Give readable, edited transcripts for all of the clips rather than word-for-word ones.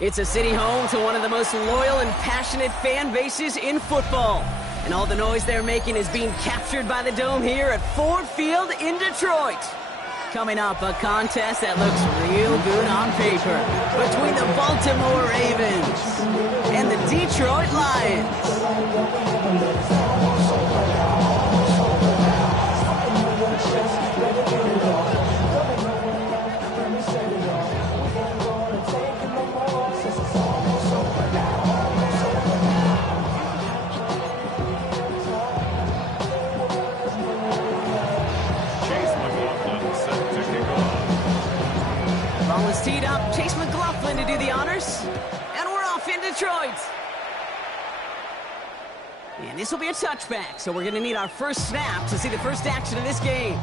It's a city home to one of the most loyal and passionate fan bases in football. And all the noise they're making is being captured by the Dome here at Ford Field in Detroit. Coming up, a contest that looks real good on paper between the Baltimore Ravens and the Detroit Lions. Ball is teed up. Chase McLaughlin to do the honors. And we're off in Detroit. And this will be a touchback, so we're going to need our first snap to see the first action of this game.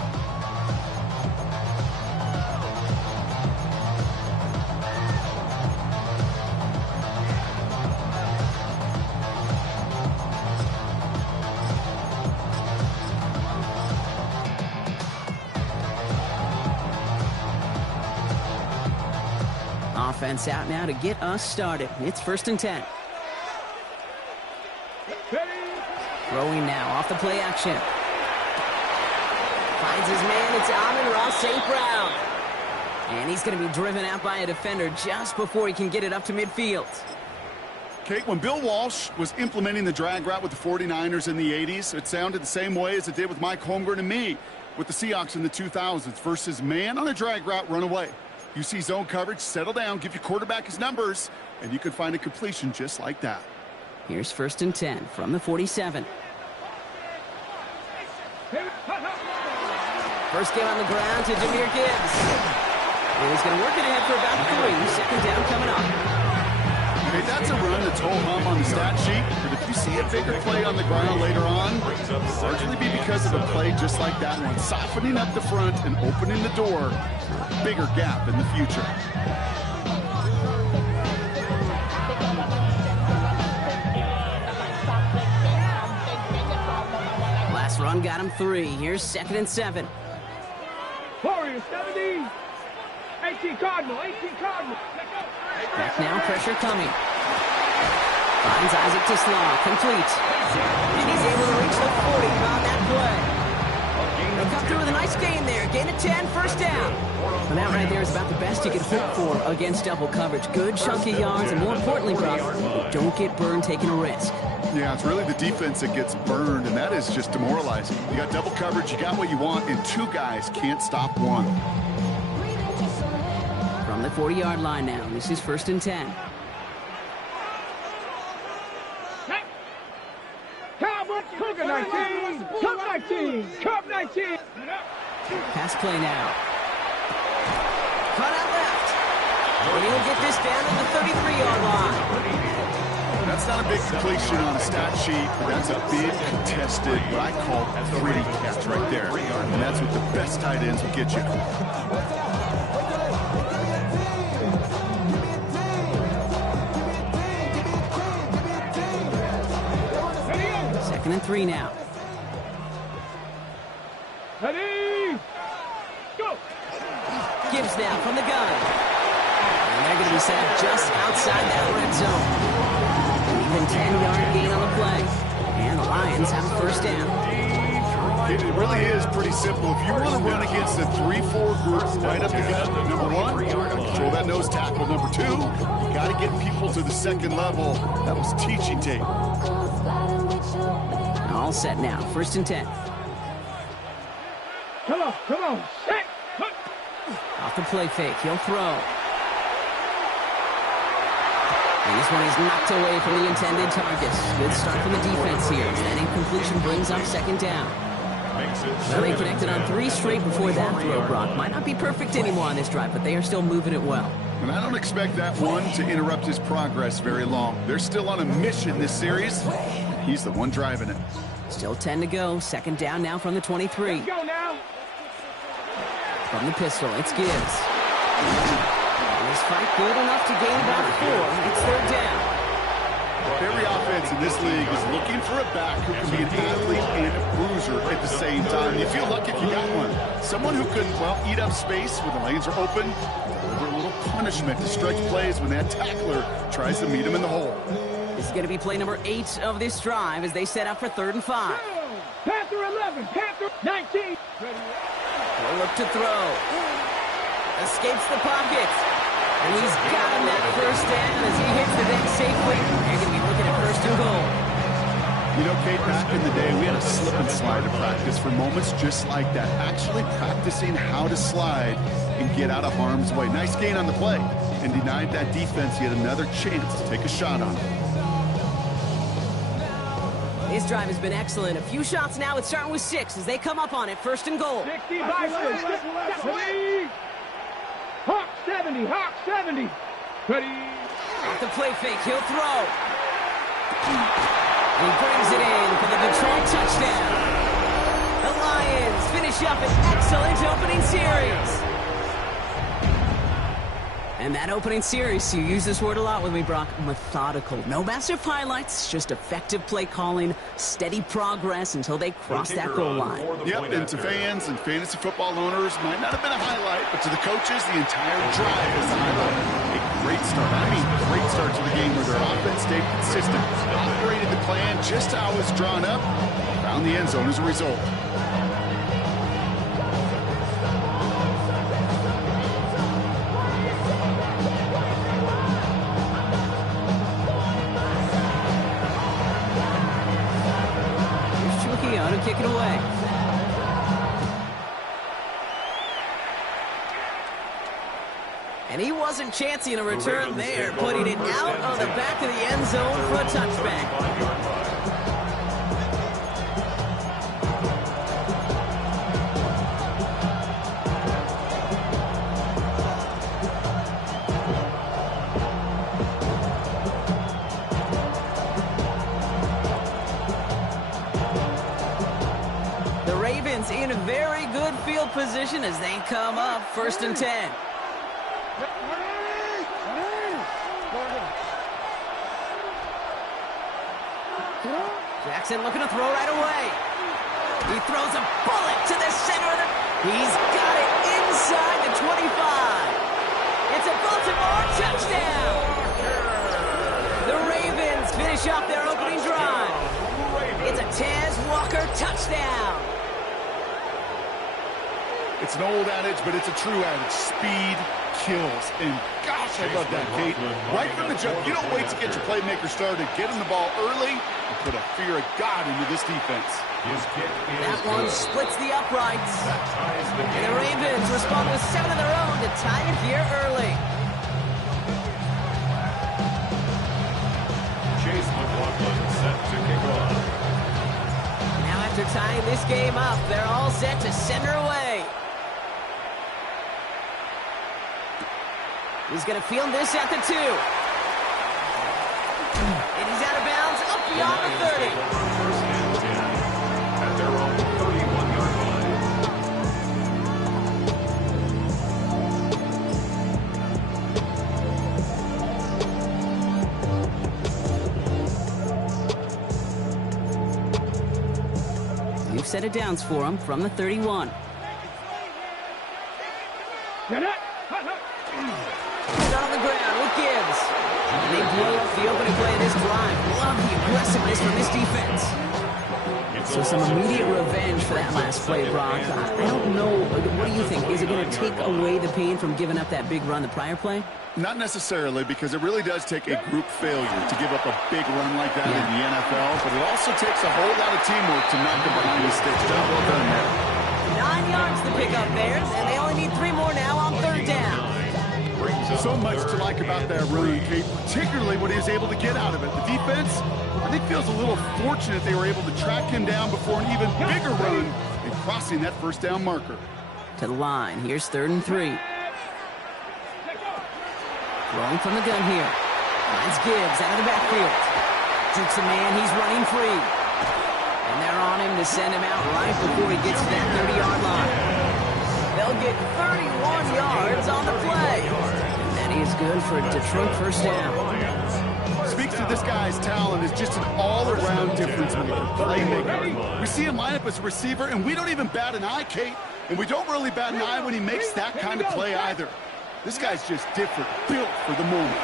Offense out now to get us started. It's 1st and 10. Throwing now off the play action. Finds his man. It's Amon-Ra St. Brown. And he's going to be driven out by a defender just before he can get it up to midfield. Kate, when Bill Walsh was implementing the drag route with the 49ers in the 80s, it sounded the same way as it did with Mike Holmgren and me with the Seahawks in the 2000s versus man on a drag route, run away. You see zone coverage, settle down, give your quarterback his numbers, and you can find a completion just like that. Here's 1st and 10 from the 47. First game on the ground to Jahmyr Gibbs. And he's going to work it ahead for about 3. 2nd down coming up. Hey, that's a run that's ho-hum on the stat sheet, but if you see a bigger play on the ground later on, it'll largely be because of a play just like that one, softening up the front and opening the door for a bigger gap in the future. Last run got him 3. Here's 2nd and 7. Warriors, 70. 18 Cardinal, 18 Cardinal. Back now, pressure coming. Finds Isaac to Slaw, complete. And he's able to reach the 40 on that play. They come through with a nice gain there. Gain of 10, 1st down. And that right there is about the best you can hope for against double coverage. Good chunky yards, and more importantly, Brock, don't get burned taking a risk. Yeah, it's really the defense that gets burned, and that is just demoralizing. You got double coverage, you got what you want, and 2 guys can't stop one. From the 40-yard line now, this is 1st and 10. Cougar 19, Cup 19, Cup 19. Pass play now. Cut out left. And he'll get this down to the 33-yard line. That's not a big completion on a stat sheet, but that's a big contested, what I call gritty catch right there. And that's what the best tight ends will get you. 2nd and 3 now. Ready, go. Gibbs now from the gun. And they're going to be set just outside that red zone. Even 10-yard gain on the play. And the Lions have a 1st down. It really is pretty simple. If you want to run against a 3-4 group right up the gut, number 1, control that nose tackle. Number 2, you got to get people to the 2nd level. That was teaching tape. All set now. 1st and 10. Come on, set. Off the play fake, he'll throw. And this one is knocked away from the intended targets. Good start from the defense here. That incompletion brings up 2nd down. Well, they connected on 3 straight before that throw, Brock. Might not be perfect anymore on this drive, but they are still moving it well. And I don't expect that one to interrupt his progress very long. They're still on a mission this series. He's the one driving it. Still 10 to go. 2nd down now from the 23. Let's go now. From the pistol, it's Gibbs. And this fight good enough to gain about 4. It's 3rd down. Every offense in this league is looking for a back who can be an athlete and a bruiser at the same time. You feel lucky if you got one. Someone who can, well, eat up space when the lanes are open, deliver a little punishment to stretch plays when that tackler tries to meet him in the hole. This is going to be play number 8 of this drive as they set up for 3rd and 5. Panther 11, Panther 19. Will look to throw. Escapes the pocket. And he's got him that first down as he hits the deck safely. They're going to be looking at 1st and goal. You know, Kate, back in the day, we had a slip and slide to practice for moments just like that. Actually practicing how to slide and get out of harm's way. Nice gain on the play. And denied that defense yet another chance to take a shot on it. This drive has been excellent. A few shots now. It's starting with 6 as they come up on it. 1st and goal. 60 by 70. Hawk 70, Hawk 70. Ready. Off the play fake, he'll throw. He brings it in for the Detroit touchdown. The Lions finish up an excellent opening series. And that opening series, you use this word a lot with me, Brock, methodical. No massive highlights, just effective play calling, steady progress until they cross that goal line. Yep, and to fans and fantasy football owners, might not have been a highlight, but to the coaches, the entire drive is a highlight. A great start. I mean, great start to the game where their offense stayed consistent, operated the plan just how it was drawn up, found the end zone as a result. To kick it away. And he wasn't chancing a return there, putting it out of the back of the end zone for a touchback. In a very good field position as they come up 1st and 10. Jackson looking to throw right away. He throws a bullet to the center of the... He's got it inside the 25. It's a Baltimore touchdown. The Ravens finish up their opening drive. It's a Tez Walker touchdown. It's an old adage, but it's a true adage. Speed kills. And gosh, I love that, Kate. Right from the jump, you don't wait to get your playmaker started. Get him the ball early and put a fear of God into this defense. That one splits the uprights. And the Ravens respond with 7 of their own to tie it here early. Chase McLaughlin set to kick off. Now after tying this game up, they're all set to send her away. He's going to field this at the 2. And he's out of bounds, up beyond the 30. First and 10 at their own 31-yard line. You've set it downs for him from the 31. On the ground with Gibbs. And they blow up the opening play of this drive. Love the aggressiveness from this defense. So some immediate revenge for that last play, Brock. I don't know. What do you think? Is it going to take away the pain from giving up that big run the prior play? Not necessarily, because it really does take a group failure to give up a big run like that in the NFL. But it also takes a whole lot of teamwork to knock them behind the sticks. Job well done there. 9 yards to pick up there, and they only need 3 more now on 3rd down. So much to like about that run, Kate, particularly what he was able to get out of it. The defense, I think, feels a little fortunate they were able to track him down before an even bigger run and crossing that 1st down marker. To the line. Here's 3rd and 3. Rolling from the gun here. Finds Gibbs out of the backfield. Jukes a man. He's running free. And they're on him to send him out right before he gets to that 30-yard line. They'll get 31 yards on the play. That is good for a Detroit 1st down. Speaks to of this guy's talent is just an all-around difference maker, playmaker. We see him line up as a receiver, and we don't even bat an eye, Kate. And we don't really bat an eye when he makes that kind of play either. This guy's just different, built for the moment.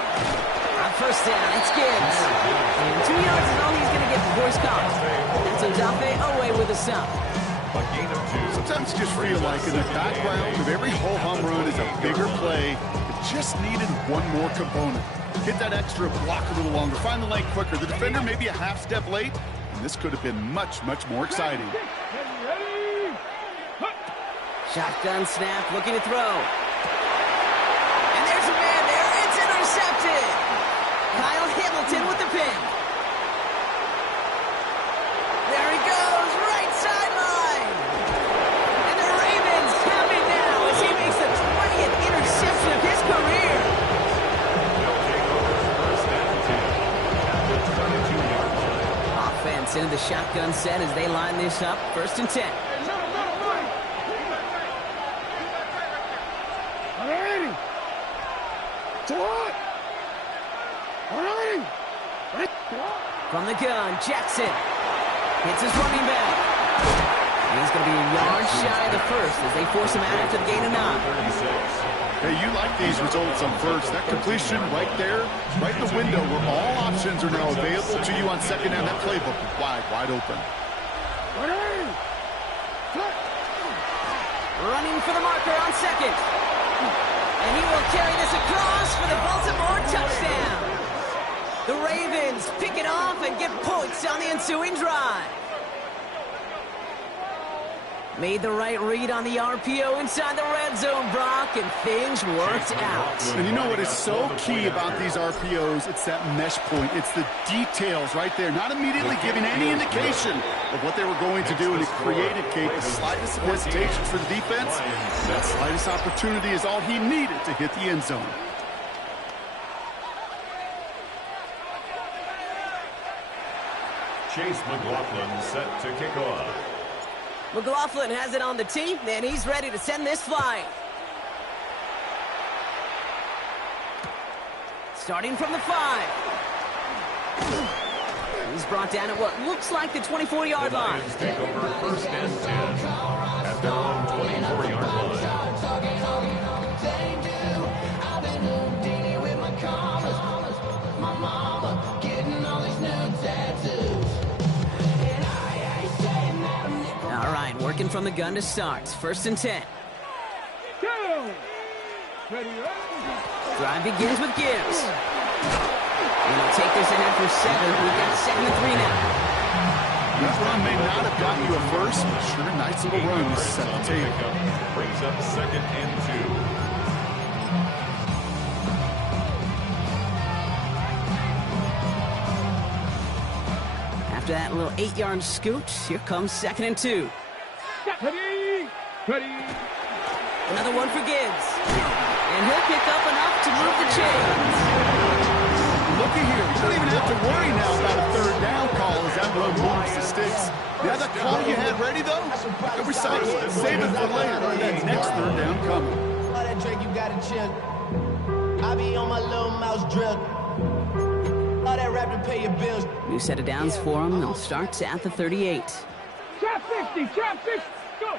On first down, it's Gibbs. And 2 yards is all he's going to get before he's caught. That's Odafe away with a stop. Sometimes you just feel like in the background of every ho-hum run is a bigger play that just needed one more component. Hit that extra block a little longer, find the lane quicker. The defender may be a half step late, and this could have been much, much more exciting. Shotgun snap, looking to throw. And there's a man there. It's intercepted. Kyle Hamilton with the pick. There he goes, right sideline. And the Ravens have it now as he makes the 20th interception of his career. Offense into the shotgun set as they line this up. 1st and 10. From the gun, Jackson hits his running back. He's going to be a yard shy of the first as they force him out after the gain of 9. Hey, you like these results on first. That completion right there, right in the window where all options are now available to you on second down. That playbook is wide open. Running for the marker on second. And he will carry this across for the Baltimore touchdown. The Ravens pick it off and get points on the ensuing drive. Made the right read on the RPO inside the red zone, Brock, and things worked out. And you know what is so key about these RPOs? It's that mesh point. It's the details right there, not immediately giving any indication of what they were going to do, and it created, Kate, the slightest of hesitations for the defense. That slightest opportunity is all he needed to hit the end zone. Chase McLaughlin set to kick off. McLaughlin has it on the tee, and he's ready to send this flying. Starting from the 5. He's brought down at what looks like the 24-yard line. Lions take over 1st and 10 at their own 24-yard line. All right, working from the gun to start. 1st and 10. Drive begins with Gibbs. And he'll take this ahead for 7. We've got 2nd and 3 now. That run may not have gotten you a first, but sure, nice little run to set the table. Brings up 2nd and 2. After that little 8-yard scoot, here comes 2nd and 2. Another one for Gibbs. And he'll pick up enough to move the chains. Looky here. You don't even have to worry now about a 3rd down call as that run moves the sticks. You have that call you had ready, though? Go recycle it. Save it for later. That next 3rd down coming. All that drink, you gotta chill. I be on my little mouse drill. All that rap to pay your bills. New set of downs for them. They'll start at the 38. Trap 50, trap 50, go!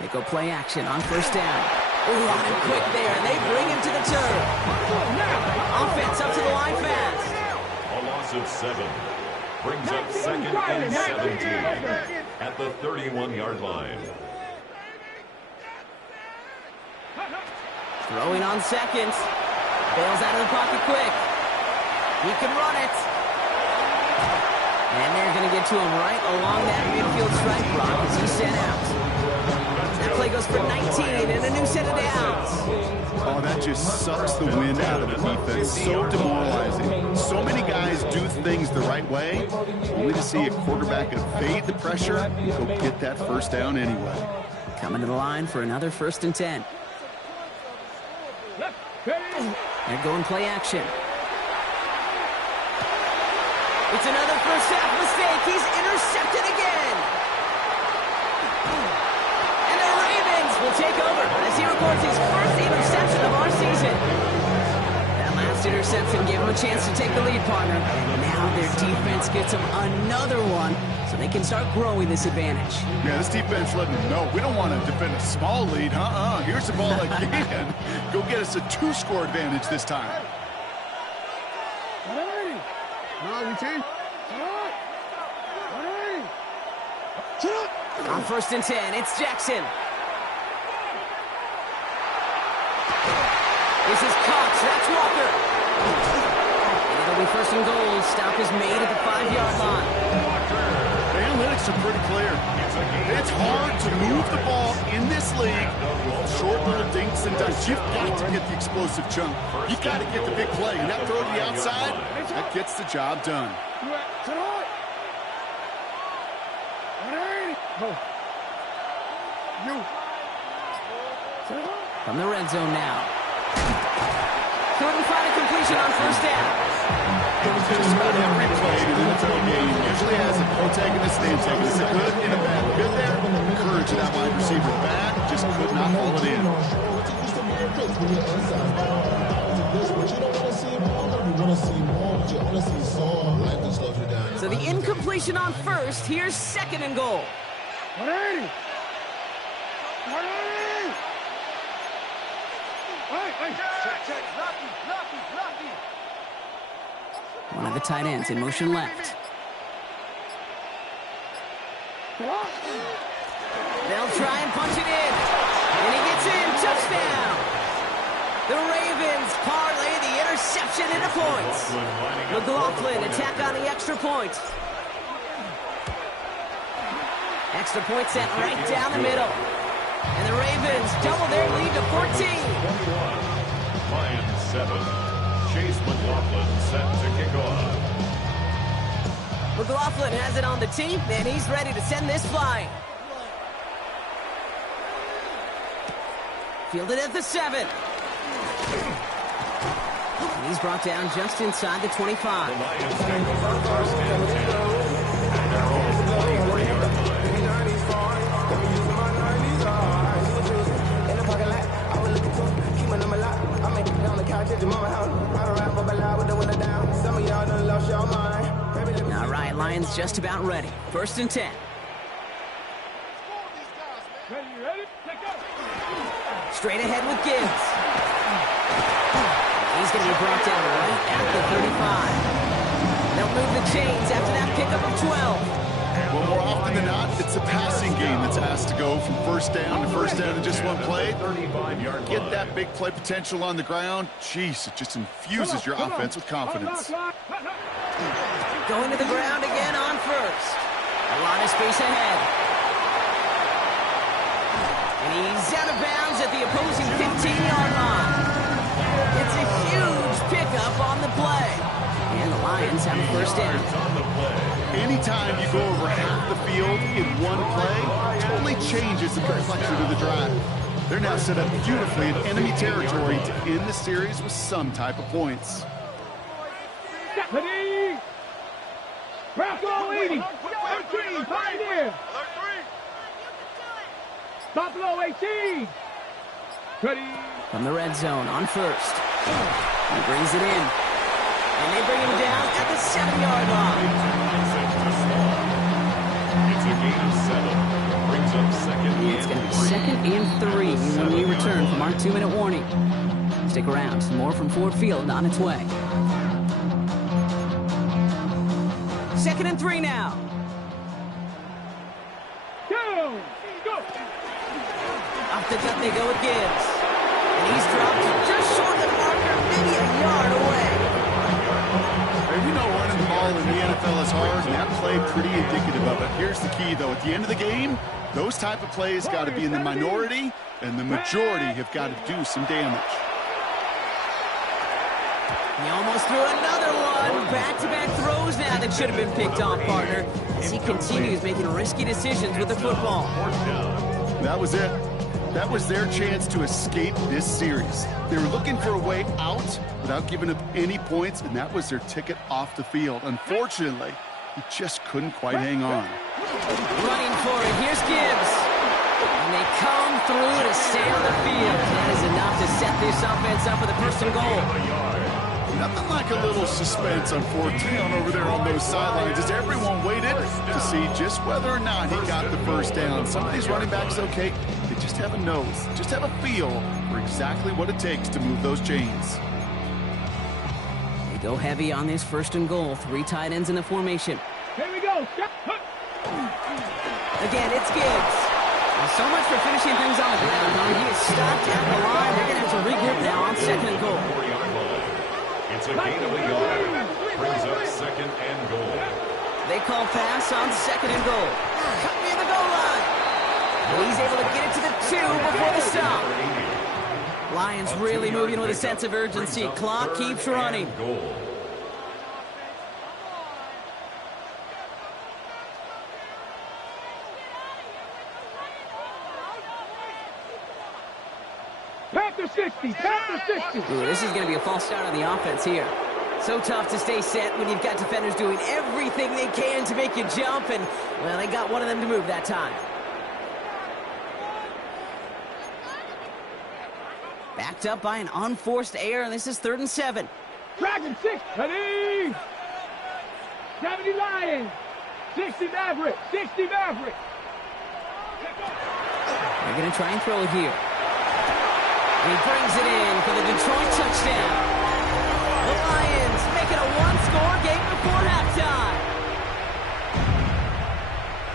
They go play action on 1st down. On him quick there, and they bring him to the turf. Offense up to the line fast. A loss of 7. Brings up 2nd and 17 at the 31-yard line. Throwing on 2nd. Bails out of the pocket quick. He can run it. And they're going to get to him right along that midfield strike block as he's sent out. That play goes for 19 and a new set of downs. Oh, that just sucks the wind out of the defense. So demoralizing. So many guys do things the right way, only to see a quarterback evade the pressure and go get that 1st down anyway. Coming to the line for another 1st and 10. They're going play action. It's another first half mistake. He's intercepted again. And the Ravens will take over as he records his first interception of our season. That last interception interception gave them a chance to take the lead, partner. And now their defense gets them another one, so they can start growing this advantage. Yeah, this defense letting them know we don't want to defend a small lead. Here's the ball again. Go get us a 2-score advantage this time. On 1st and 10, it's Jackson. This is Cox. That's Walker. And it'll be 1st and goal. Stop is made at the 5-yard line. The analytics are pretty clear. It's hard to move the ball in this league. Short little dinks and dunks. You've got to get the explosive chunk. You've got to get the big play. And that throw to the outside, that gets the job done. From the red zone now. Couldn't find a completion on 1st down. Just about every play in an NFL game usually has a protagonist and antagonist. A good and a bad. Good there, courage of that wide receiver. Bad, just could not haul it in. So the incompletion on 1st. Here's 2nd and goal. 180. 180. One of the tight ends in motion left. They'll try and punch it in. And he gets in. Touchdown. The Ravens parlay the interception into points. McLaughlin attack on the extra point. Extra point sent right down the middle. And the Ravens double their lead to 14. Lions 7. Chase McLaughlin set to kick off. McLaughlin has it on the tee, and he's ready to send this flying. Fielded at the 7. And he's brought down just inside the 25. The Lions take over 1st and 10. At their own 23-yard line. All right, Lions just about ready. 1st and 10. Straight ahead with Gibbs. He's going to be brought down right at the 35. They'll move the chains after that pickup of 12. Well, more often than not, it's a passing game that's asked to go from 1st down to 1st down in just one play. Get that big play potential on the ground. Jeez, it just infuses your offense with confidence. Going to the ground again on 1st. A lot of space ahead. And he's out of bounds at the opposing 15-yard line. It's a huge pickup on the play. And the Lions have a 1st down. Anytime you go over half the field in one play, totally changes the complexion of the drive. They're now set up beautifully in enemy territory to end the series with some type of points. Ready? Bravo 80. 13, pioneer. Buffalo 18. Ready? From the red zone on 1st. He brings it in. And they bring him down at the 7-yard line. It's a gain of 7. Brings up 2nd It's going to be 2nd and 3 when we return from our 2-minute warning. Stick around. More from Ford Field on its way. 2nd and 3 now. Go. Off the gut they go with Gibbs. And he's dropped just short of the marker, maybe a yard away. Hey, we know running the ball in the NFL is hard, and that play pretty indicative of it. Here's the key, though. At the end of the game, those type of plays got to be in the minority, and the majority have got to do some damage. He almost threw another one. Back-to-back throws now that should have been picked off, partner, as he continues making risky decisions with the football. That was it. That was their chance to escape this series. They were looking for a way out without giving up any points, and that was their ticket off the field. Unfortunately, he just couldn't quite hang on. Running for it. Here's Gibbs. And they come through to stay on the field. That is enough to set this offense up with a 1st and goal. Nothing like a little suspense on fourth down over there on those sidelines as everyone waited to see just whether or not he got the first down. Some of these running backs, okay, they just have a nose, just have a feel for exactly what it takes to move those chains. They go heavy on this 1st and goal. 3 tight ends in the formation. Here we go. Again, it's Gibbs. Well, so much for finishing things on the ground. He is stopped at the line. They're going to have to regroup now on 2nd and goal. It's a gain of a yard. Brings up 2nd and goal. They call pass on 2nd and goal. Cut near the goal line. And he's able to get it to the 2 before the stop. Lions really moving with a sense of urgency. Clock keeps running. Panther 60, Panther 60. Ooh, this is going to be a false start on the offense here. So tough to stay set when you've got defenders doing everything they can to make you jump, and, well, they got one of them to move that time. Backed up by an unforced error, and this is 3rd and 7. Dragon 6, ready. 70 Lions, 60 Maverick, 60 Maverick. They're going to try and throw it here. And he brings it in for the Detroit touchdown. The Lions make it a 1-score game before halftime.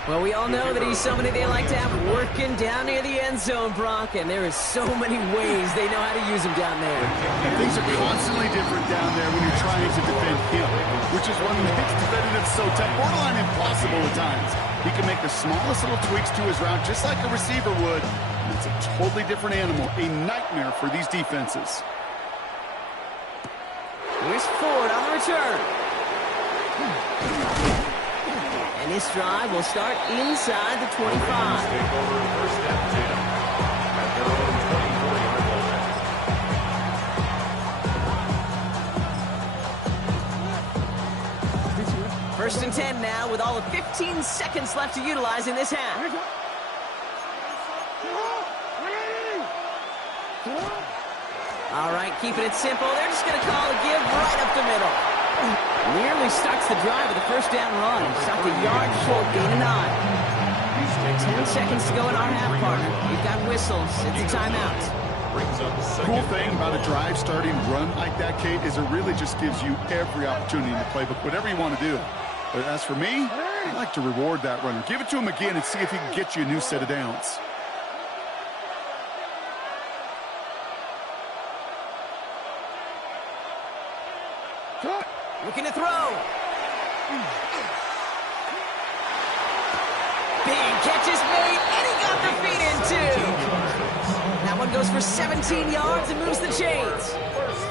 Well, we all know that he's somebody they like to have working down near the end zone, Brock, and there is so many ways they know how to use him down there. And things are constantly different down there when you're trying to defend him, which is what makes defending him so tough, borderline impossible at times. He can make the smallest little tweaks to his route just like a receiver would. And it's a totally different animal, a nightmare for these defenses. Here's Ford on the return. And this drive will start inside the 25. Take over 1st and 10 at their own 24-yard line. 1st and 10 now with all of 15 seconds left to utilize in this half. All right, keeping it simple. They're just going to call a give right up the middle. Nearly starts the drive with a 1st down run. Stopped a yard short, gain of 9. 10 seconds to go in our half, partner. We've got whistles. It's a timeout. Cool thing about a drive starting run like that, Kate, is it really just gives you every opportunity in the playbook, whatever you want to do. But as for me, I like to reward that runner. Give it to him again and see if he can get you a new set of downs. Looking to throw. Big catch is made, and he got the feet in, too. That one goes for 17 yards and moves the chains.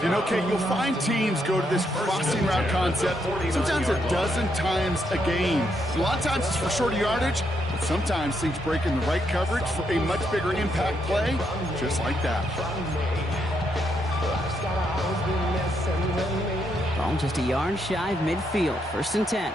You know, Kate, you'll find teams go to this crossing route concept sometimes a dozen times a game. A lot of times it's for shorter yardage, but sometimes things break in the right coverage for a much bigger impact play, just like that. Ball just a yard shy of midfield. 1st and 10.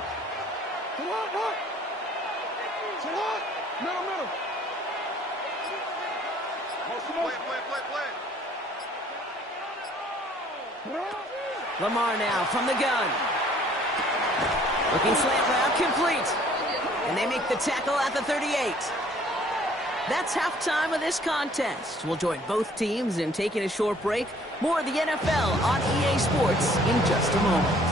Lamar now from the gun. Looking slant route, complete. And they make the tackle at the 38. That's halftime of this contest. We'll join both teams in taking a short break. More of the NFL on EA Sports in just a moment.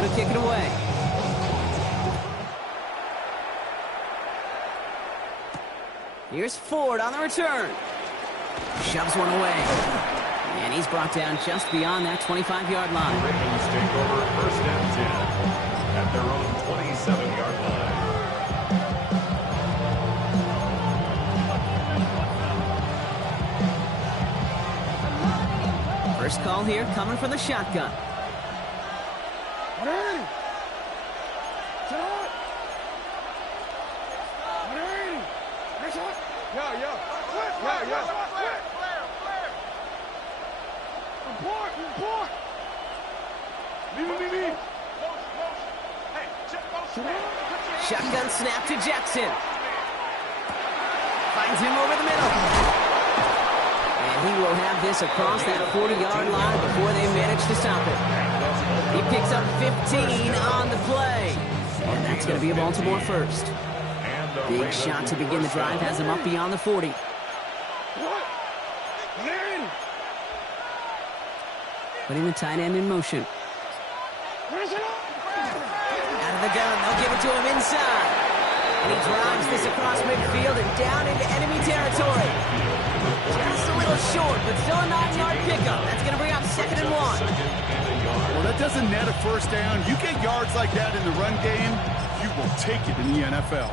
To kick it away. Here's Ford on the return. Shoves one away. And he's brought down just beyond that 25-yard line. Ravens take over 1st and 10 at their own 27-yard line. First call here coming from the shotgun. Report. Shotgun snap to Jackson. Finds him over the middle. And he will have this across that 40-yard line before they manage to stop it. He picks up 15 on the play. And that's going to be a Baltimore first. Big shot to begin the drive has him up beyond the 40. Putting the tight end in motion. Out of the gun, they'll give it to him inside. And he drives this across midfield and down into enemy territory. Just a little short, but still a 9-yard pickup. That's going to bring up 2nd and 1. Well, that doesn't net a first down. You get yards like that in the run game, you will take it in the NFL.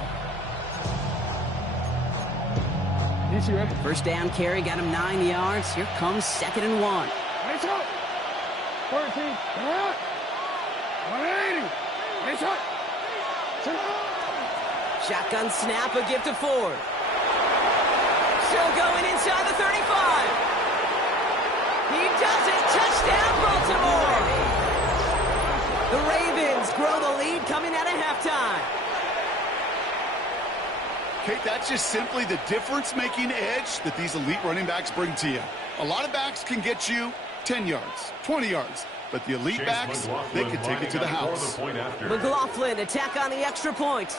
First down carry got him 9 yards. Here comes 2nd and 1. 14. 180. Shotgun snap, a give to Ford. Still going inside the 35. He does it. Touchdown, Baltimore. The Ravens grow the lead coming out of halftime. Kate, that's just simply the difference-making edge that these elite running backs bring to you. A lot of backs can get you 10 yards, 20 yards. But the elite backs, they can take it to the house. McLaughlin, attack on the extra point.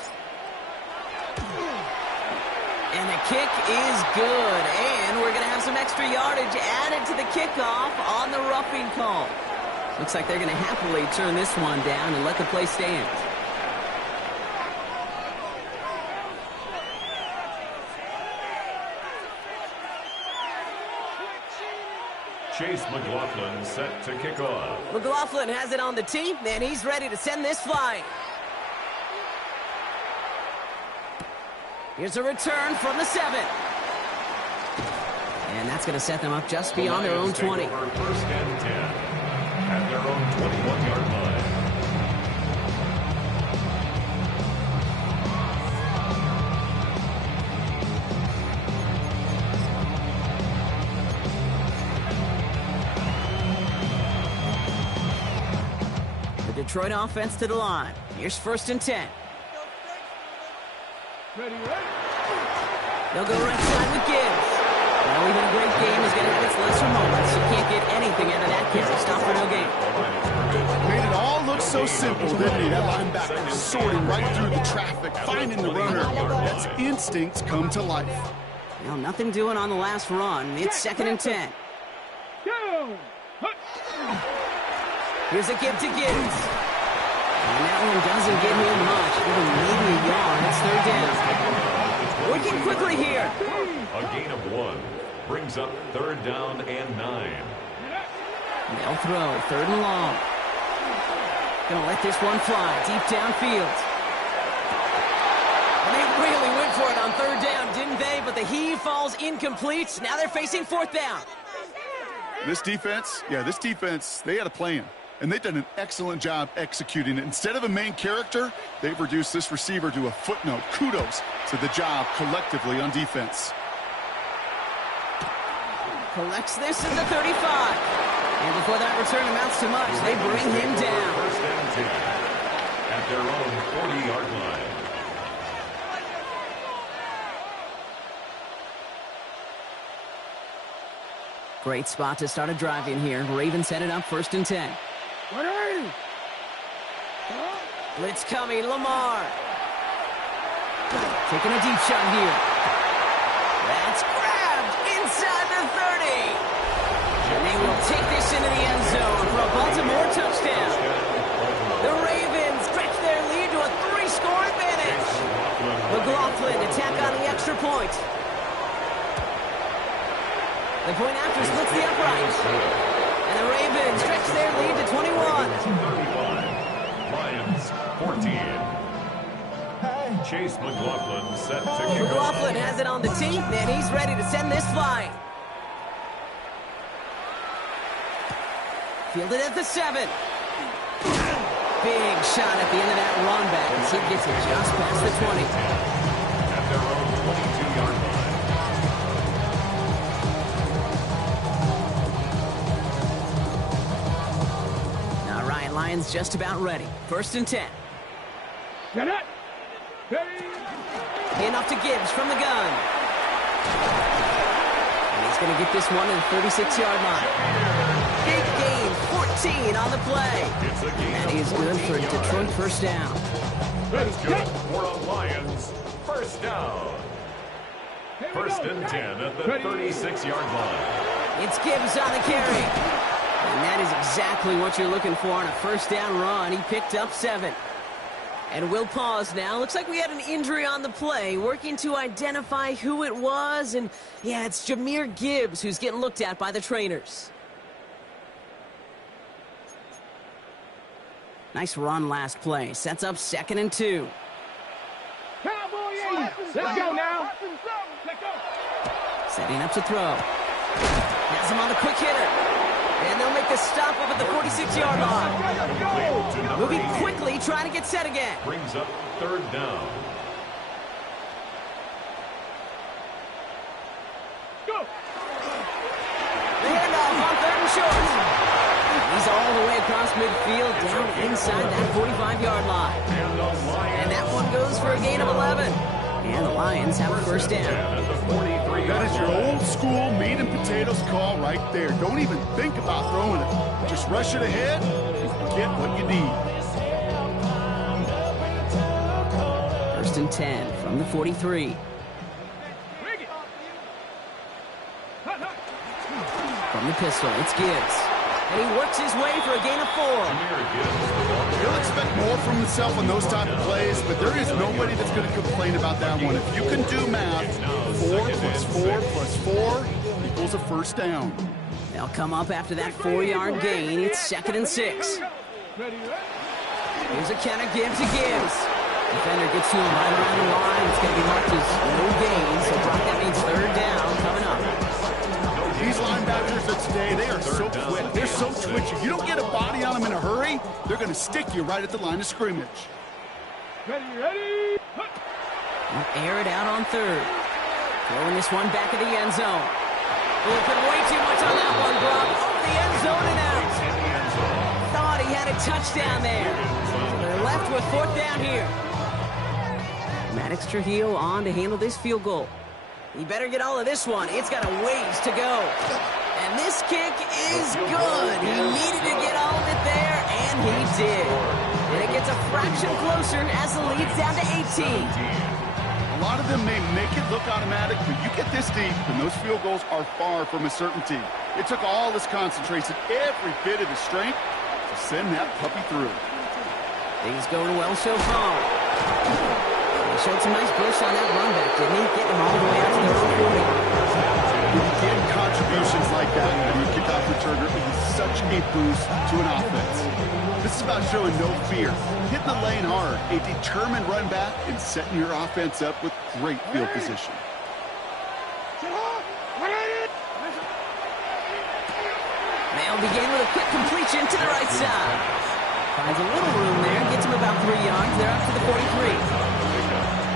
And the kick is good. And we're going to have some extra yardage added to the kickoff on the roughing call. Looks like they're going to happily turn this one down and let the play stand. Chase McLaughlin set to kick off. McLaughlin has it on the tee, and he's ready to send this flying. Here's a return from the 7. And that's going to set them up just beyond their own 20. First and 10 at their own 21-yard line. Detroit offense to the line. Here's 1st and 10. Ready. They'll go right side with Gibbs. Now even a great game is going to have its lesser moments. You can't get anything out of that carry. Stop for no gain. Made it all look so simple, didn't he? That linebacker sorting right through the traffic, finding the runner. That's instincts come to life. Well, nothing doing on the last run. It's 2nd and 10. Go. Here's a give to Gibbs. And that one doesn't get him much, even maybe a yard. It's 3rd down. Working quickly here. A gain of 1 brings up 3rd down and 9. They'll throw 3rd and long. Gonna let this one fly deep downfield. And they really went for it on 3rd down, didn't they? But the heave falls incomplete. Now they're facing 4th down. This defense, they had a plan. And they've done an excellent job executing it. Instead of a main character, they've reduced this receiver to a footnote. Kudos to the job collectively on defense. Collects this at the 35. And before that return amounts to much, they bring him down. First and 10 at their own 40-yard line. Great spot to start a drive in here. Ravens headed up 1st and 10. 180. Blitz coming, Lamar. Taking a deep shot here. That's grabbed inside the 30. And they will take this into the end zone for a Baltimore touchdown. The Ravens stretch their lead to a 3-score advantage. McLaughlin attack on the extra point. The point after splits the upright. And the Ravens stretch their lead to 21. 35. Lions 14. Chase McLaughlin set to kick off. McLaughlin has it on the tee, and he's ready to send this flying. Fielded at the 7. Big shot at the end of that run back as he gets it just past the 20. At their own 22-yard line. Lions just about ready. 1st and 10. Get it. Enough to Gibbs from the gun. And he's going to get this one to the 36-yard line. Big gain, 14 on the play. That is good for a Detroit first down. That's good for a Lions first down. First and 10 at the 36-yard line. It's Gibbs on the carry. And that is exactly what you're looking for on a first down run. He picked up 7. And we'll pause now. Looks like we had an injury on the play. Working to identify who it was. And, yeah, it's Jahmyr Gibbs who's getting looked at by the trainers. Nice run last play. Sets up 2nd and 2. Cowboy 80. Let's go now. Setting up to throw. Has him on the quick hitter. And they'll make the stop up at the 46-yard line. Moving quickly, trying to get set again. Brings up 3rd down. Go. The handoff on 3rd and short. He's all the way across midfield, down inside that 45-yard line. And that one goes for a gain of 11. And the Lions have a first down. That is your old school meat and potatoes call right there. Don't even think about throwing it. Just rush it ahead and get what you need. 1st and 10 from the 43. From the pistol, it's Gibbs. And he works his way for a gain of 4. He'll expect more from himself on those type of plays, but there is nobody that's going to complain about that one. If you can do math, 4 plus 4 plus 4 equals a first down. They'll come up after that 4-yard gain. It's 2nd and 6. Here's a counter give to Gibbs. Defender gets to him right around the line. It's going to be marked as no gain, so Brock, that means 3rd down coming up. These linebackers of today, they are so quick. They're so twitchy. You don't get a body on them in a hurry, they're going to stick you right at the line of scrimmage. Ready. We'll air it out on 3rd. Throwing this one back of the end zone. We'll put way too much on that one, Brock. Over the end zone and out. Thought he had a touchdown there. So they're left with 4th down here. Maddox Trujillo on to handle this field goal. He better get all of this one. It's got a ways to go. And this kick is good. He needed to get all of it there, and he did. And it gets a fraction closer as the lead's down to 18. A lot of them may make it look automatic, but you get this deep, and those field goals are far from a certainty. It took all this concentration, every bit of his strength, to send that puppy through. Things going well so far. He showed some nice bursts on that run back, didn't he? Getting them all the way out to the 40. When you get contributions like that and you kick off returner, it is such a boost to an offense. This is about showing no fear, hitting the lane hard, a determined run back, and setting your offense up with great field position. They'll begin with a quick completion to the right side. Finds a little room there, gets him about 3 yards. They're up to the 43.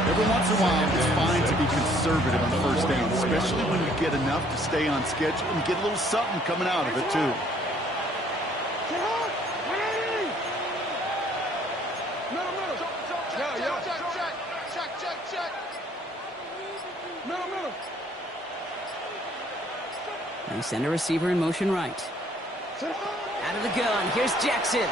Every once in a while, it's fine to be conservative on first down, especially when you get enough to stay on schedule and get a little something coming out of it, too. They send a receiver in motion right. Out of the gun, here's Jackson.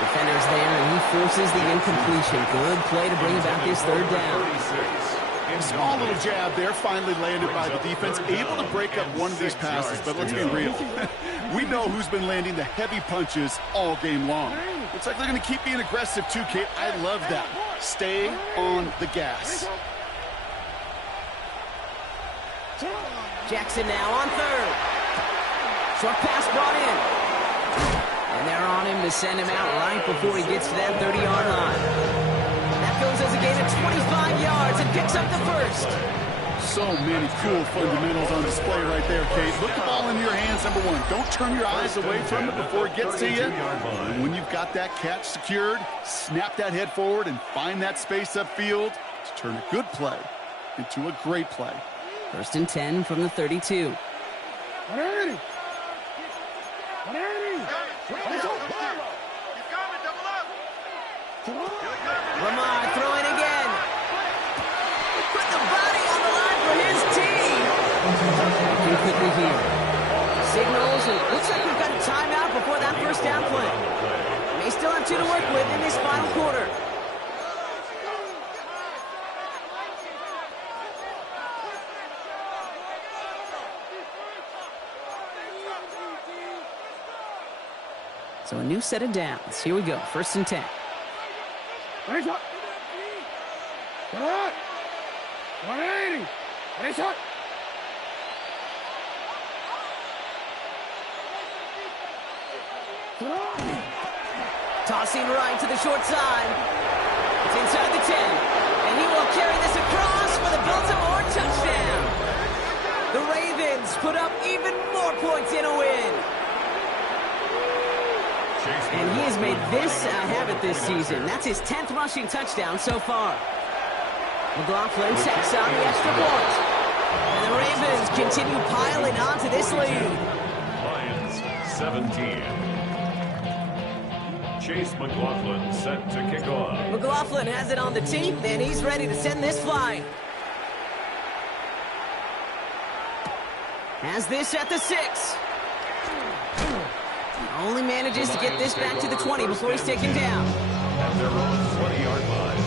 Defender's there, and he forces the incompletion. Good play to bring about this 3rd down. A small little jab there, finally landed by the defense. Able to break up one of these passes, but let's be real. We know who's been landing the heavy punches all game long. Looks like they're going to keep being aggressive too, Kate. I love that. Stay on the gas. Jackson now on 3rd. Short pass brought in. And they're on him to send him out right before he gets to that 30-yard line. That goes as a gain of 25 yards and picks up the 1st. So many cool fundamentals on display right there, Kate. Put the ball in your hands, number one. Don't turn your eyes away from it before it gets to you. And when you've got that catch secured, snap that head forward and find that space upfield to turn a good play into a great play. 1st and 10 from the 32. Ready. Lamar throwing again. actually. Looks like we've got a timeout before that first down play. They still have 2 to work with in this final quarter. So a new set of downs. Here we go. 1st and 10. Ready, shot. Shot. 180. Ready, shot. Tossing right to the short side. It's inside the 10. And he will carry this across for the Baltimore touchdown. The Ravens put up even more points in a win. And he has made this a habit this season. That's his 10th rushing touchdown so far. McLaughlin takes on the extra point. And the Ravens continue piling on to this lead. Lions 17. Chase McLaughlin set to kick off. McLaughlin has it on the tee, and he's ready to send this flying. Has this at the 6. Only manages to get this back to the 20 before he's taken down. At their own 20-yard line.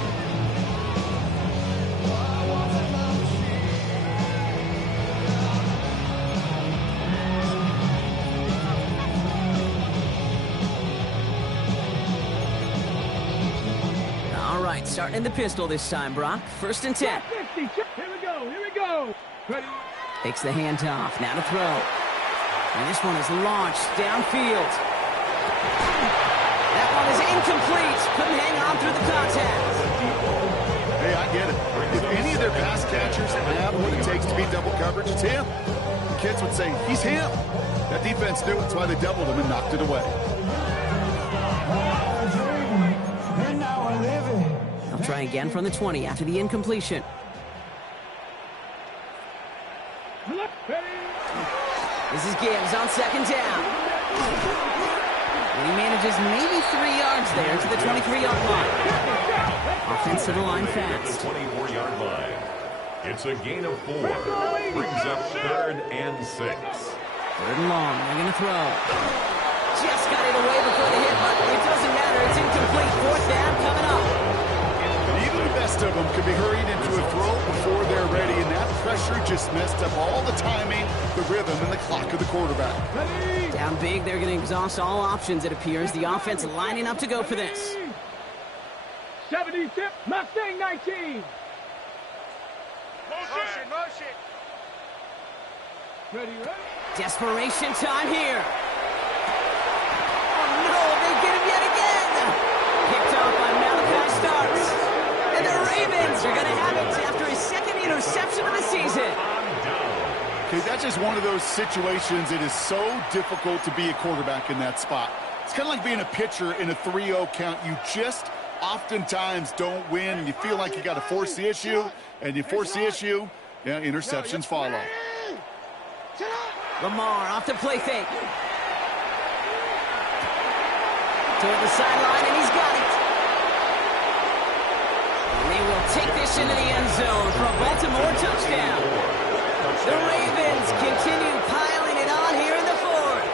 All right, starting in the pistol this time, Brock. 1st and 10. 50. Here we go. Here we go. Ready. Takes the handoff. Now to throw. And this one is launched downfield. That one is incomplete. Couldn't hang on through the contact. Hey, I get it. If any of their pass catchers have what it takes to beat double coverage, it's him. The kids would say, he's him. That defense knew it. That's why they doubled him and knocked it away. They'll try again from the 20 after the incompletion. This is Gibbs on 2nd down. And he manages maybe 3 yards there to the 23-yard line. Offense to the line fast. 24-yard line. It's a gain of 4. Brings up 3rd and 6. 3rd and long. They're going to throw. Just got it away before the hit, but it doesn't matter. It's incomplete. 4th down coming up. Even the best of them could be hurried into a throw before they're ready, and that pressure just messed up all the timing, the rhythm, and the clock of the quarterback. Down big, they're going to exhaust all options, it appears. The offense lining up to go for this. 70 tip, Mustang 19. Motion. Ready. Desperation time here. Oh no, they get him yet again. Picked off by Malachi Starks. And the Ravens are going to have it after his 2nd interception of the season. Okay, that's just one of those situations. It is so difficult to be a quarterback in that spot. It's kind of like being a pitcher in a 3-0 count. You just oftentimes don't win, and you feel like you got to force the issue, and you force the issue, yeah, interceptions follow. Lamar off the play fake. Toward the sideline, and he's got it. And they will take this into the end zone for a Baltimore touchdown. The Ravens continue piling it on here in the 4th.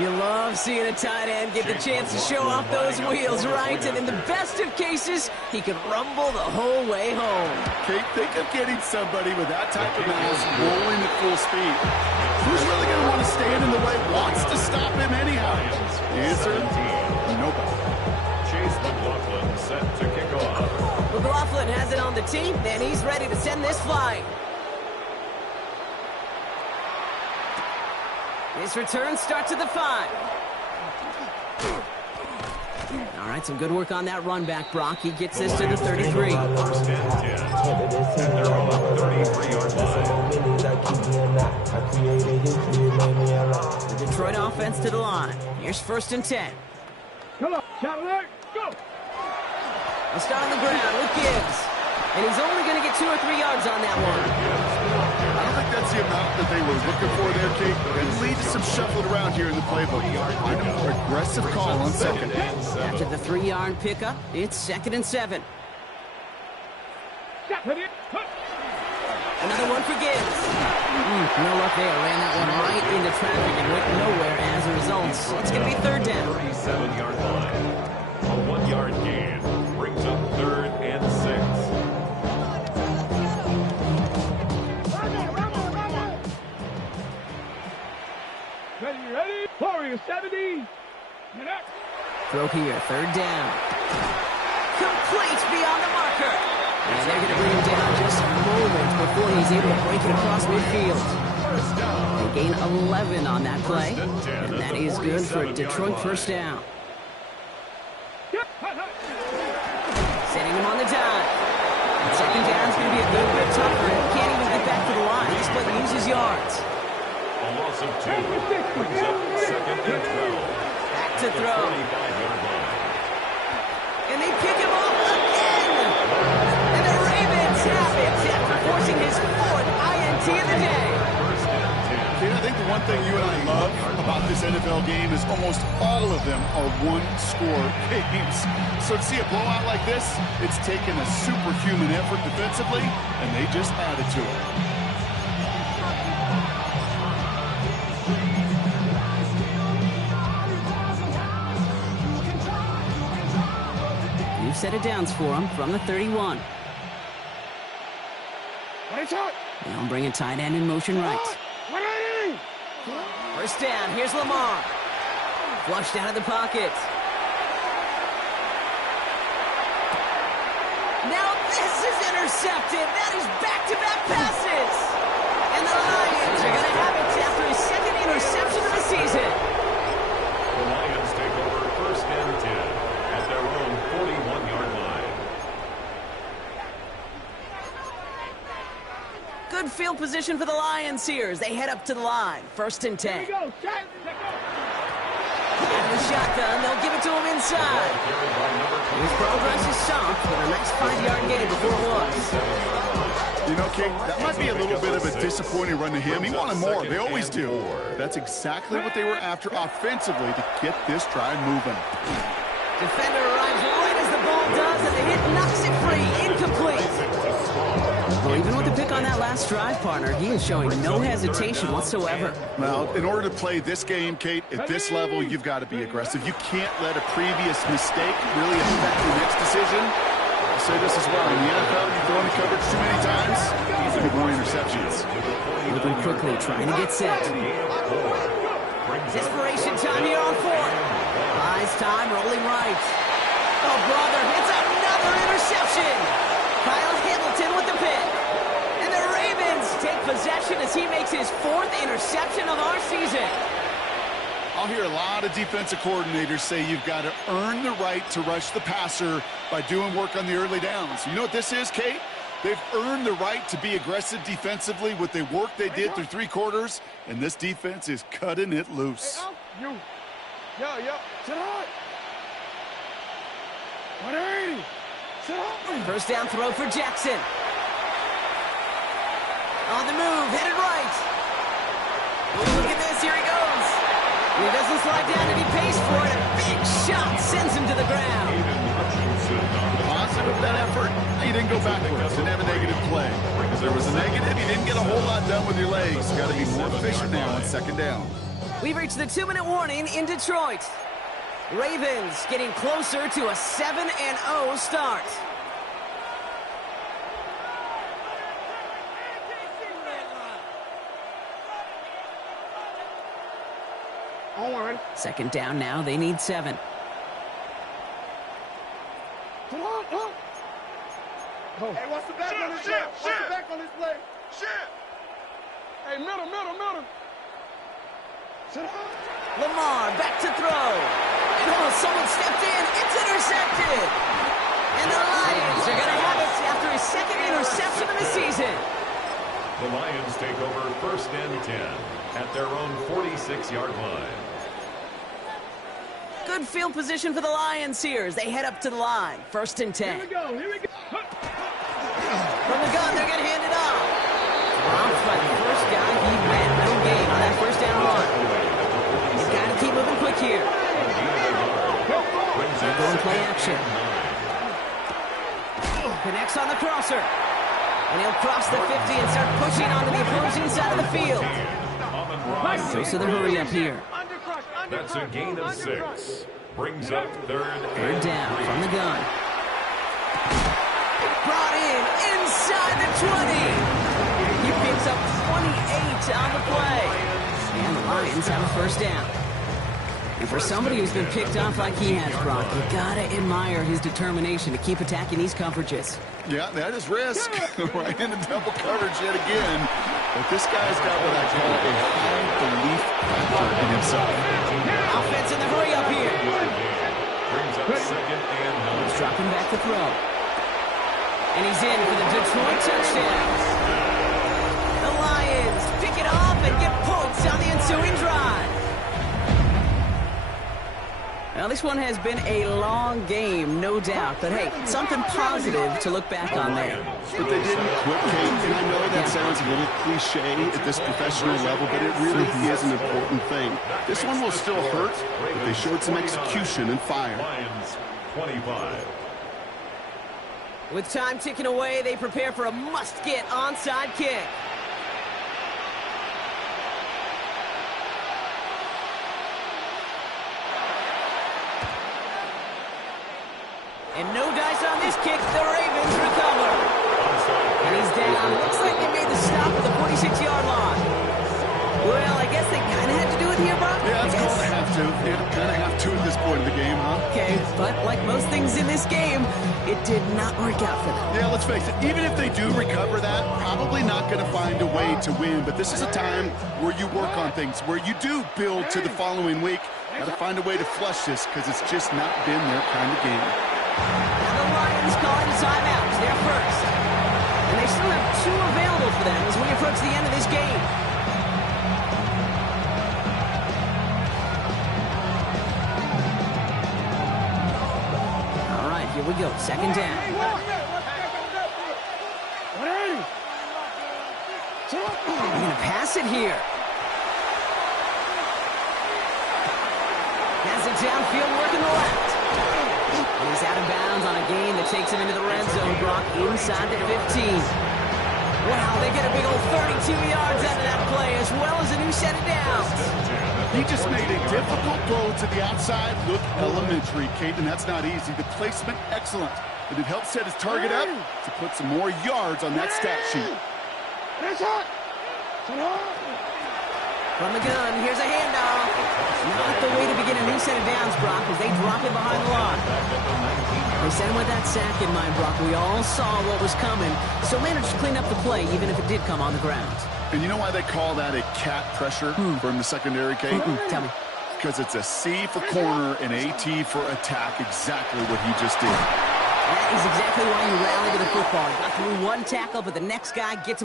You love seeing a tight end get the chance to show off those wheels, right? And in the best of cases, he can rumble the whole way home. Okay, think of getting somebody with that type of mass rolling at full speed. Who's really going to want to stand in the way, wants to stop him anyhow? The answer, nobody. Chase McLaughlin set to kick off. McLaughlin has it on the tee, and he's ready to send this flying. His return starts at the 5. All right, some good work on that run back, Brock. He gets this to the 33. 1st and 10. And they're on the 33-yard line. The Detroit offense to the line. Here's 1st and 10. Come on, Cadillac, go! They'll start on the ground with Gibbs. And he's only going to get 2 or 3 yards on that one. I don't think that's the amount that they were looking for there, Kate. It leads to some shuffling around here in the playbook. Find a more aggressive call on 2nd. After the 3-yard pickup, it's 2nd and 7. Another one for Gibbs. No luck there. Ran that one right into traffic and went nowhere as a result. It's going to be third down. 37-yard line. A 1-yard gain brings up 3rd and 6. Ready? Warrior 70. Get up. Throw here, third down. Complete beyond the marker. And they're going to bring him down just moments before he's able to break it across midfield. They gain 11 on that play, and that is good for a Detroit first down. Setting him on the dime. And second down's going to be a good bit tougher. He can't even get back to the line. Just but uses yards. A loss of 2 brings up 2nd and 12. Back to throw. 35-yard line. And they pick him up again. And the Ravens have it after forcing his 4th INT of the day. Kate, I think the one thing you and I love about this NFL game is almost all of them are one-score games. So to see a blowout like this, it's taken a superhuman effort defensively, and they just added to it. New set of downs for him from the 31. Now bring a tight end in motion right. First down, here's Lamar. Flushed out of the pocket. Now this is intercepted. That is back-to-back passes. And the Lions are going to have it after his 2nd interception of the season. The Lions take over 1st and 10 at their own 41-yard line. Good field position for the Lions here as they head up to the line. 1st and 10. Here we go. Check. Out of the shotgun, they'll give it to him inside. His progress is soft, but a nice 5-yard gain before it was. You know, Kate, that might be a little bit of a disappointing run to him. He wanted more. They always do. That's exactly what they were after offensively to get this drive moving. Defender arrives right as the ball does, and the hit knocks it free. Incomplete. Well, even with the pick on that last drive, partner, he is showing no hesitation whatsoever. Well, in order to play this game, Kate, at this level, you've got to be aggressive. You can't let a previous mistake really affect your next decision. I'll say this as well. In the NFL, you've thrown the coverage too many times. You get more interceptions. Moving quickly, trying to get set. Desperation time here on 4th. Buys time, rolling right. Oh, brother, it's another interception. Kyle Hamilton with the pick. And the Ravens take possession as he makes his 4th interception of our season. I'll hear a lot of defensive coordinators say you've got to earn the right to rush the passer by doing work on the early downs. You know what this is, Kate? They've earned the right to be aggressive defensively with the work they did through 3 quarters, and this defense is cutting it loose. Yo. Sit on. 180. Sit on. First down throw for Jackson. On the move, headed right. Ooh, look at this, here he goes. He doesn't slide down and he pays for it. A big shot sends him to the ground. Positive of that effort, he didn't go backwards, didn't have a negative play. Because there was a negative, you didn't get a whole lot done with your legs. You got to be more efficient now on 2nd down. We've reached the 2-minute warning in Detroit. Ravens getting closer to a 7-0 start. On 1. 2nd down now, they need 7. Come on. Oh. Hey, what's the back on this play? What's the back on this play? Shit. Hey, middle. Sit down. Lamar back to throw. And someone stepped in. It's intercepted. And the Lions are going to have it after his 2nd interception of the season. The Lions take over 1st and 10 at their own 46-yard line. Good field position for the Lions here as they head up to the line. 1st and 10. Here we go. From the gun, they're going to hand it off. Bounced by the first guy. He ran no gain on that 1st down run. He's got to keep moving quick here. Going play action. Connects on the crosser. And he'll cross the 50 and start pushing onto the opposing side of the field. Goes to the hurry up here. That's a gain of 6. Brings up third down from the gun. Brought in inside the 20. He picks up 28 on the play. And the Lions have a first down. And for somebody who's been picked off like he has, Brock, you gotta admire his determination to keep attacking these coverages. Yeah, that is risk. Right into double coverage yet again. But this guy's got what I call a high belief factor in himself. Offense in the hurry up here. Brings up 2nd and 9. He's dropping back to throw. And he's in for the Detroit touchdown. The Lions pick it up and get points on the ensuing drive. Now, this one has been a long game, no doubt. But, hey, something positive to look back on there. But they didn't quit, Kate. And I know that sounds a little cliche at this professional level, but it really is an important thing. This one will still hurt, but they showed some execution and fire. Lions 25. With time ticking away, they prepare for a must-get onside kick. And no dice on this kick. The Ravens recover. And he's down. Looks like they made the stop at the 46-yard line. Well, I guess they kind of had to do it here, Brock. Yeah, it's called a have to. Yeah, kind of have to at this point in the game, huh? Okay, but like most things in this game, it did not work out for them. Yeah, let's face it. Even if they do recover that, probably not going to find a way to win. But this is a time where you work on things, where you do build to the following week. Got to find a way to flush this because it's just not been their kind of game. Now the Lions calling a timeout. They're first. And they still have 2 available for them as we approach the end of this game. All right, here we go. 2nd down. They're going to pass it here. Has it downfield, working the left. And he's out of bounds on a gain that takes him into the red zone, Brock, inside the 15. Wow, they get a big old 32 yards out of that play, as well as a new set of downs. He just made a difficult throw to the outside look elementary, Kate, and that's not easy. The placement, excellent. But it helped set his target up to put some more yards on that stat sheet. From the gun, here's a handoff. Not the way to begin a new set of downs, Brock, as they drop it behind the line. They sent him with that sack in mind, Brock. We all saw what was coming, so managed to clean up the play, even if it did come on the ground. And you know why they call that a cat pressure from the secondary, Kate? Tell me. Because it's a C for corner and AT for attack, exactly what he just did. That is exactly why you rally to the football. He got through one tackle, but the next guy gets